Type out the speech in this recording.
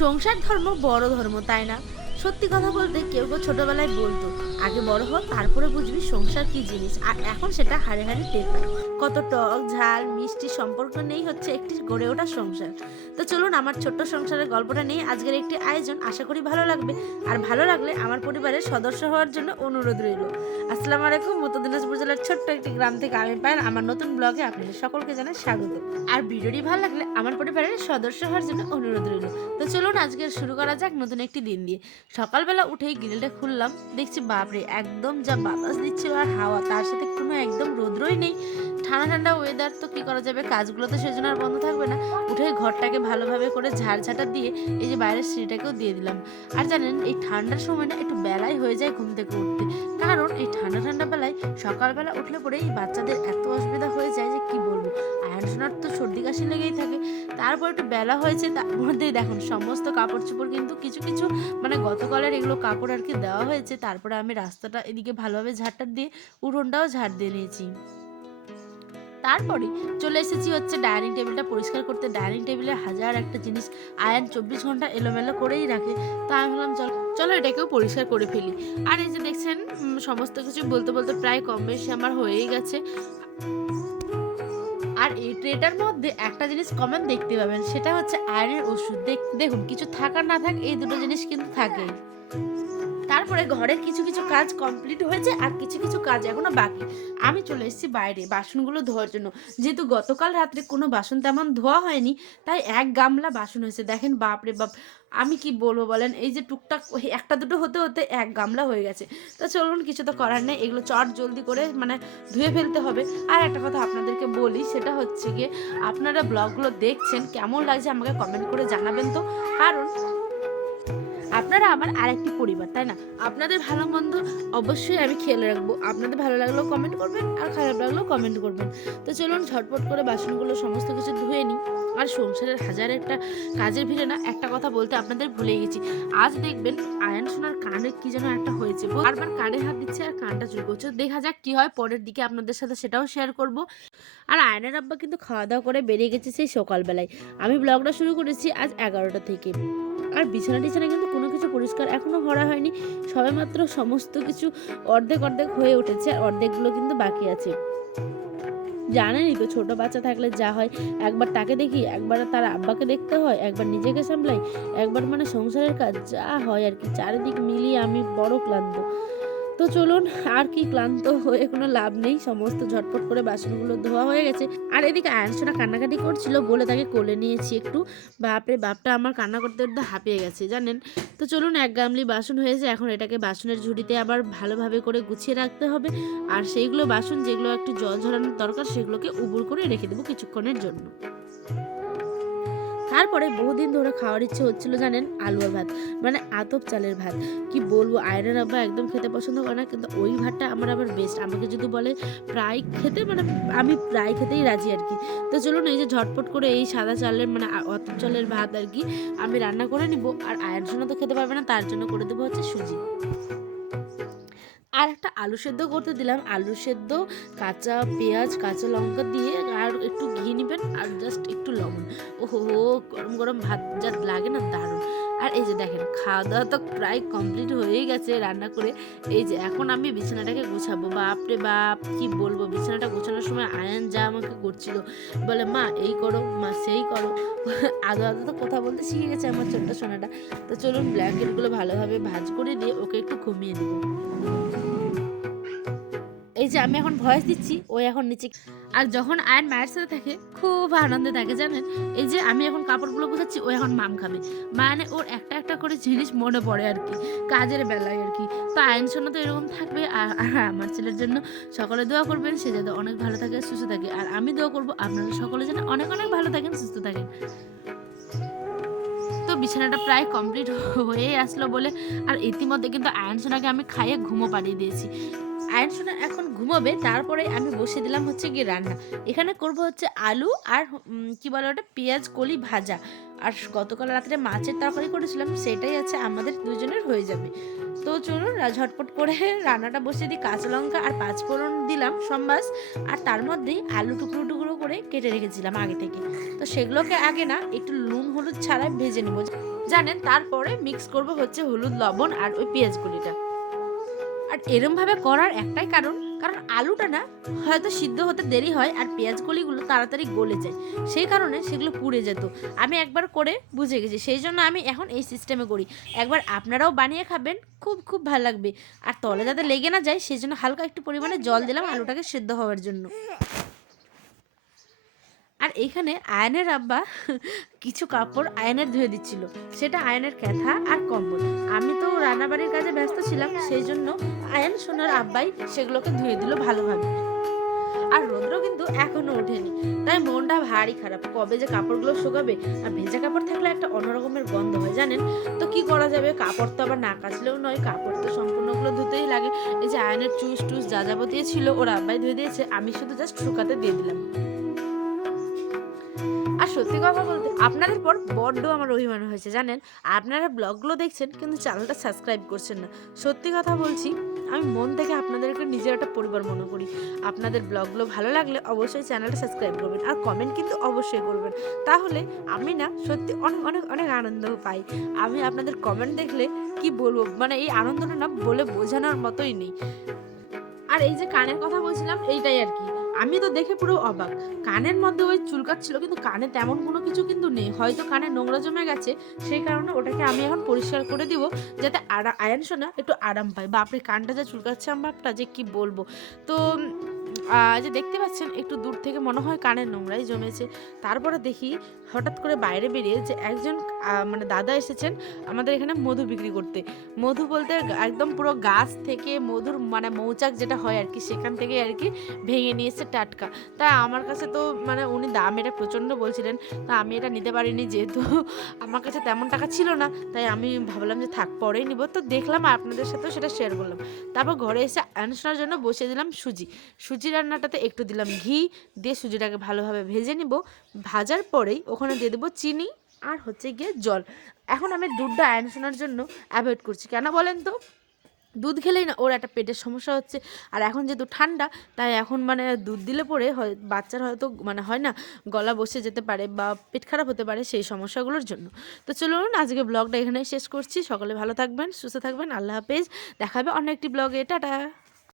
সংসার ধর্ম বড় ধর্ম, তাই না? সত্যি কথা বলতে কেউ কেউ ছোটবেলায় বলতো আগে বড় হ, তারপরে বুঝবি সংসার কি জিনিস। আর এখন সেটা হাড়ে হাড়ে টের পায়। কত টক ঝাল মিষ্টি সম্পর্ক নেই হচ্ছে একটি গড়ে ওঠা সংসার। তো চলুন আমার ছোট্ট সংসারের গল্পটা নিয়ে আজকের একটি আয়োজন, আশা করি ভালো লাগবে। আর ভালো লাগলে আমার পরিবারের সদস্য হওয়ার জন্য অনুরোধ রইল। আসসালামু আলাইকুম। উত্তর দিনাজপুর জেলার ছোট্ট একটি গ্রাম থেকে আমি পায়েল, আমার নতুন ব্লগে আপনাদের সকলকে জানাই স্বাগত। আর ভিডিওটি ভালো লাগলে আমার পরিবারের সদস্য হওয়ার জন্য অনুরোধ রইল। তো চলুন আজকে শুরু করা যাক নতুন একটি দিন দিয়ে। সকালবেলা উঠেই গ্রিলটা খুললাম, দেখছি বাপরে একদম যা বাতাস দিচ্ছিল আর হাওয়া, তার সাথে কোনো একদম রোদ্রই নেই। ঠান্ডা ঠান্ডা ওয়েদার, তো কি করা যাবে, কাজগুলো তো সেজন্য আর বন্ধ থাকবে না। উঠে ঘরটাকে ভালোভাবে করে ঝাড়ঝাঁটা দিয়ে এই যে বাইরের সিঁড়িটাকেও দিয়ে দিলাম। আর জানেন এই ঠান্ডার সময় না একটু বেলায় হয়ে যায় ঘুম থেকে উঠতে, কারণ এই ঠান্ডা ঠান্ডা বেলায় সকালবেলা উঠলে পরে এই বাচ্চাদের এত অসুবিধা হয়ে যায় যে কি বলবো। আয়ন সোনার তো সর্দি কাশি লেগেই থাকে, তারপর একটু বেলা হয়েছে, তার মধ্যেই দেখুন সমস্ত কাপড় চোপড় কিন্তু কিছু কিছু মানে গতকালের এগুলো কাপড় আর কি দেওয়া হয়েছে। তারপরে আমি রাস্তাটা এদিকে ভালোভাবে ঝাড়টার দিয়ে উঠোনটাও ঝাড় দিয়ে নিয়েছি। তারপরে চলে এসেছি হচ্ছে ডাইনিং টেবিলটা পরিষ্কার করতে। ডাইনিং টেবিলে হাজার একটা জিনিস আয়ন 24 ঘন্টা এলোমেলো করেই রাখে। তো আমি ভাবলাম চলো চলো এটাকেও পরিষ্কার করে ফেলি। আর এই যে দেখছেন সমস্ত কিছু বলতে বলতে প্রায় কম বেশি আমার হয়েই গেছে। আর এই ট্রেটার মধ্যে একটা জিনিস কমন দেখতে পাবেন, সেটা হচ্ছে আয়রনের ওষুধ। দেখুন কিছু থাকার না থাক এই দুটো জিনিস কিন্তু থাকে। তারপরে ঘরের কিছু কিছু কাজ কমপ্লিট হয়েছে আর কিছু কিছু কাজ এখনো বাকি। আমি চলে এসেছি বাইরে বাসনগুলো ধোয়ার জন্য। যেহেতু গতকাল রাত্রে কোনো বাসন তেমন ধোয়া হয়নি, তাই এক গামলা বাসন হয়েছে। দেখেন বাপরে বাপ, আমি কি বলবো বলেন, এই যে টুকটাক একটা দুটো হতে হতে এক গামলা হয়ে গেছে। তো চলুন কিছু তো করার নেই, এগুলো চট জলদি করে মানে ধুয়ে ফেলতে হবে। আর একটা কথা আপনাদেরকে বলি, সেটা হচ্ছে গিয়ে আপনারা ব্লগগুলো দেখছেন কেমন লাগছে আমাকে কমেন্ট করে জানাবেন তো, কারণ আপনারা আমার আরেকটি পরিবার, তাই না? আপনাদের ভালো মন্দ অবশ্যই আমি খেয়াল রাখবো। আপনাদের ভালো লাগলেও কমেন্ট করবেন আর খারাপ লাগলেও কমেন্ট করবেন। তো চলুন ঝটপট করে বাসনগুলো সমস্ত কিছু ধুয়ে নিই। আর সংসারের হাজার একটা কাজের ভিড়ে না একটা কথা বলতে আপনাদের ভুলে গেছি। আজ দেখবেন আয়ন সোনার কানে কি যেন একটা হয়েছে, বারবার কানে হাত দিচ্ছে আর কানটা চুল করছে। দেখা যাক কি হয় পরের দিকে, আপনাদের সাথে সেটাও শেয়ার করব। আর আয়নের আব্বা কিন্তু খাওয়া দাওয়া করে বেরিয়ে গেছে সেই সকালবেলায়। আমি ব্লগটা শুরু করেছি আজ 11টা থেকে। আর বিছানা টিছানা কিন্তু কোনো কিছু পরিষ্কার এখনো করা হয়নি, সবেমাত্র সমস্ত কিছু অর্ধেক অর্ধেক হয়ে উঠেছে আর অর্ধেকগুলো কিন্তু বাকি আছে। জানেনই তো ছোট বাচ্চা থাকলে যা হয়, একবার তাকে দেখি, একবার তার আব্বাকে দেখতে হয়, একবার নিজেকে সামলাই, একবার মানে সংসারের কাজ যা হয় আর কি, চারিদিক মিলিয়ে আমি বড় ক্লান্ত। তো চলুন আর কি ক্লান্ত হয়ে কোনো লাভ নেই, সমস্ত ঝটপট করে বাসনগুলো ধোয়া হয়ে গেছে। আর এদিকে আয়নসোনা কান্নাকাটি করছিল বলে তাকে কোলে নিয়েছি একটু। বাপরে বাপটা আমার কান্না করতে করতে হাঁপিয়ে গেছে জানেন। তো চলুন এক গামলি বাসন হয়েছে, এখন এটাকে বাসনের ঝুড়িতে আবার ভালোভাবে করে গুছিয়ে রাখতে হবে। আর সেইগুলো বাসন যেগুলো একটু জল ঝরানোর দরকার সেগুলোকে উবুর করে রেখে দেবো কিছুক্ষণের জন্য। তারপরে বহুদিন ধরে খাওয়ার ইচ্ছে হচ্ছিল জানেন, আলুয়া ভাত, মানে আতপ চালের ভাত। কি বলবো, আয়রন আব্বা একদম খেতে পছন্দ করে না, কিন্তু ওই ভাতটা আমার আবার বেস্ট। আমাকে যদি বলে প্রায় খেতে, মানে আমি প্রায় খেতেই রাজি আর কি। তো চলুন এই যে ঝটপট করে এই সাদা চালের মানে আতপ চালের ভাত আর কি আমি রান্না করে নিব। আর আয়রন সোনা তো খেতে পারবে না, তার জন্য করে দেবো হচ্ছে সুজি। আর একটা আলু সেদ্ধ করতে দিলাম, আলু সেদ্ধ, কাঁচা পেঁয়াজ কাঁচা লঙ্কা দিয়ে আর একটু ঘি নেবেন আর জাস্ট একটু লবণ। ওহো, গরম গরম ভাত যা লাগে না দারুণ। আর এই যে দেখেন খাওয়া দাওয়া তো প্রায় কমপ্লিট হয়েই গেছে রান্না করে। এই যে এখন আমি বিছানাটাকে গোছাবো। বাপরে বাপ কি বলবো, বিছানাটা গোছানোর সময় আয়ন যা আমাকে করছিল, বলে মা এই করো মা সেই করো। আদো আদো তো কথা বলতে শিখে গেছে আমার ছোট্ট সোনাটা। তো চলুন ব্ল্যাঙ্কেটগুলো ভালোভাবে ভাঁজ করে দিয়ে ওকে একটু ঘুমিয়ে দেবো। এই যে আমি এখন ভয়েস দিচ্ছি, ও এখন নিচে। আর যখন আয়ন মায়ের সাথে থাকে খুব আনন্দে থাকে জানেন। এই যে আমি এখন কাপড়গুলো গোছাচ্ছি, ও এখন মাম খাবে, মানে ওর একটা একটা করে জিনিস মনে পড়ে আর কি, কাজের বেলায় আর কি। তো আয়ন সোনা তো এরকম থাকবে। আর আমার ছেলের জন্য সকলে দোয়া করবেন, সে যাতে অনেক ভালো থাকে সুস্থ থাকে। আর আমি দোয়া করবো আপনারা সকলে যেন অনেক অনেক ভালো থাকেন সুস্থ থাকেন। তো বিছানাটা প্রায় কমপ্লিট হয়ে আসলো বলে, আর ইতিমধ্যে কিন্তু আয়ন সোনাকে আমি খাইয়ে ঘুমো পাড়িয়ে দিয়েছি। আয়ন সোনা এখন ঘুমোবে, তারপরে আমি বসিয়ে দিলাম হচ্ছে গিয়ে রান্না। এখানে করব হচ্ছে আলু আর কি বলে ওটা, পেঁয়াজ কলি ভাজা। আর গতকাল রাত্রে মাছের তরকারি করেছিলাম, সেটাই আছে আমাদের দুজনের হয়ে যাবে। তো চলুন ঝটপট করে রান্নাটা বসিয়ে দিই। কাঁচা লঙ্কা আর পাঁচফোড়ন দিলাম সম্বাস, আর তার মধ্যেই আলু টুকরো টুকরো করে কেটে রেখেছিলাম আগে থেকে। তো সেগুলোকে আগে না একটু নুন হলুদ ছাড়াই ভেজে নেব জানেন, তারপরে মিক্স করব হচ্ছে হলুদ লবণ আর ওই পেঁয়াজগুলিটা। আর এরমভাবে করার একটাই কারণ, কারণ আলুটা না হয়তো সিদ্ধ হতে দেরি হয় আর পেঁয়াজকলিগুলো তাড়াতাড়ি গলে যায়, সেই কারণে সেগুলো পুড়ে যেত। আমি একবার করে বুঝে গেছি, সেই জন্য আমি এখন এই সিস্টেমে করি। একবার আপনারাও বানিয়ে খাবেন, খুব খুব ভালো লাগবে। আর তলে যাতে লেগে না যায় সেই জন্য হালকা একটু পরিমাণে জল দিলাম আলুটাকে সিদ্ধ হওয়ার জন্য। আর এইখানে আয়নের আব্বা কিছু কাপড় আয়নের ধুয়ে দিচ্ছিল, সেটা আয়নের ক্যাথা আর কম্বল। আমি তো রান্নাবাড়ির কাজে ব্যস্ত ছিলাম, সেই জন্য আয়ন সোনার আব্বাই সেগুলোকে ধুয়ে দিল ভালোভাবে। আর রৌদ্র কিন্তু এখনো ওঠেনি, তাই মনটা ভারী খারাপ, কবে যে কাপড়গুলো শুকাবে। আর ভেজা কাপড় থাকলে একটা অন্যরকমের গন্ধ হয় জানেন। তো কি করা যাবে, কাপড় তো আবার না কাচলেও নয়, কাপড় তো সম্পূর্ণগুলো ধুতেই লাগে। এই যে আয়নের চুস টুস যা যাবতীয় ছিল ওর আব্বাই ধুয়ে দিয়েছে, আমি শুধু জাস্ট শুকাতে দিয়ে দিলাম। আর সত্যি কথা বলতে আপনাদের পর বড্ড আমার অভিমান হয়েছে জানেন। আপনারা ব্লগগুলো দেখছেন কিন্তু চ্যানেলটা সাবস্ক্রাইব করছেন না। সত্যি কথা বলছি, আমি মন থেকে আপনাদেরকে নিজের একটা পরিবার মনে করি। আপনাদের ব্লগগুলো ভালো লাগলে অবশ্যই চ্যানেলটা সাবস্ক্রাইব করবেন আর কমেন্ট কিন্তু অবশ্যই করবেন। তাহলে আমি না সত্যি অনেক অনেক অনেক আনন্দ পাই। আমি আপনাদের কমেন্ট দেখলে কি বলবো, মানে এই আনন্দটা না বলে বোঝানোর মতোই নেই। আর এই যে কানের কথা বলছিলাম, এইটাই আর কি, আমি তো দেখে পুরো অবাক। কানের মধ্যে ওই চুলকাচ্ছিল কিন্তু কানে তেমন কোনো কিছু কিন্তু নেই, হয়তো কানে নোংরা জমে গেছে, সেই কারণে ওটাকে আমি এখন পরিষ্কার করে দিব, যাতে আয়ন সোনা একটু আরাম পায়। বাপরে কানটা যা চুলকাচ্ছে আমারটা যে কি বলবো। তো যে দেখতে পাচ্ছেন একটু দূর থেকে মনে হয় কানের নোংরাই জমেছে। তারপরে দেখি হঠাৎ করে বাইরে বেরিয়ে যে একজন মানে দাদা এসেছেন আমাদের এখানে মধু বিক্রি করতে। মধু বলতে একদম পুরো গাছ থেকে মধুর মানে মৌচাক যেটা হয় আর কি, সেখান থেকে আর কি ভেঙে নিয়ে এসে টাটকা। তা আমার কাছে তো মানে উনি দাম এটা প্রচণ্ড বলছিলেন, তা আমি এটা নিতে পারিনি, যেহেতু আমার কাছে তেমন টাকা ছিল না। তাই আমি ভাবলাম যে থাক পরেই নিব। তো দেখলাম আপনাদের সাথেও সেটা শেয়ার করলাম। তারপর ঘরে এসে আনানোর জন্য বসিয়ে দিলাম সুজি রান্নাটাতে একটু দিলাম ঘি দিয়ে সুজিটাকে ভালোভাবে ভেজে নিব। ভাজার পরেই ওখানে দিয়ে দেবো চিনি আর হচ্ছে গিয়ে জল। এখন আমি দুধটা আয়নানোর জন্য অ্যাভয়েড করছি, কেন বলেন তো, দুধ খেলেই না ওর একটা পেটের সমস্যা হচ্ছে। আর এখন যেহেতু ঠান্ডা, তাই এখন মানে দুধ দিলে পরে হয় বাচ্চার হয়তো মানে হয় না গলা বসে যেতে পারে বা পেট খারাপ হতে পারে, সেই সমস্যাগুলোর জন্য। তো চলুন আজকে ব্লগটা এখানেই শেষ করছি। সকলে ভালো থাকবেন, সুস্থ থাকবেন, আল্লাহ হাফেজ। দেখা হবে অন্য একটি ব্লগে, টাটা।